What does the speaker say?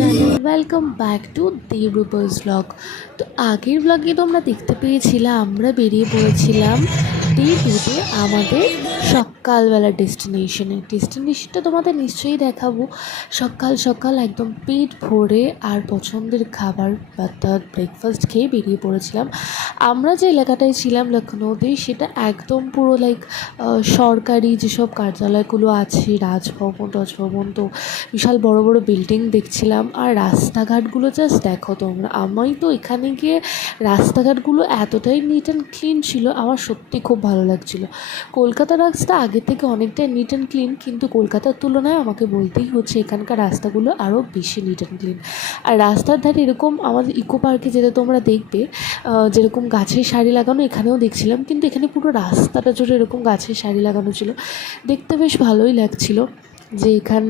Channel, welcome back to Debrupa's blog. তো আগের ব্লগে তোমরা দেখতে পেয়েছিলে আমরা বেরিয়ে পড়েছিলাম ডে 2-তে আমাদের সকালবেলা ডেস্টিনেশনটা তোমাদের নিশ্চয়ই দেখাবো। সকাল সকাল একদম পেট ভরে আর পছন্দের খাবার অর্থাৎ ব্রেকফাস্ট খেয়ে বেরিয়ে পড়েছিলাম। আমরা যে এলাকাটায় ছিলাম লখনৌতে, সেটা একদম পুরো সরকারি যেসব কার্যালয়গুলো আছে, রাজভবন, তো বিশাল বড় বড় বিল্ডিং দেখছিলাম। আর রাস্তাঘাটগুলো জাস্ট দেখো তোমরা। আমি তো এখানে গিয়ে রাস্তাঘাটগুলো এতটাই নিট অ্যান্ড ক্লিন ছিল, আমার সত্যি খুব ভালো লাগছিলো। কলকাতার রাস্তা আগে থেকে অনেকটাই নিট অ্যান্ড ক্লিন, কিন্তু কলকাতার তুলনায় আমাকে বলতেই হচ্ছে এখানকার রাস্তাগুলো আরও বেশি নিট অ্যান্ড ক্লিন। আর রাস্তার ধারে এরকম আমাদের ইকো পার্কে যেটা তোমরা দেখবে যেরকম গাছের সারি লাগানো, এখানেও দেখছিলাম, কিন্তু এখানে পুরো রাস্তাটা জুড়ে এরকম গাছের সারি লাগানো ছিল। দেখতে বেশ ভালোই লাগছিলো যে এখানে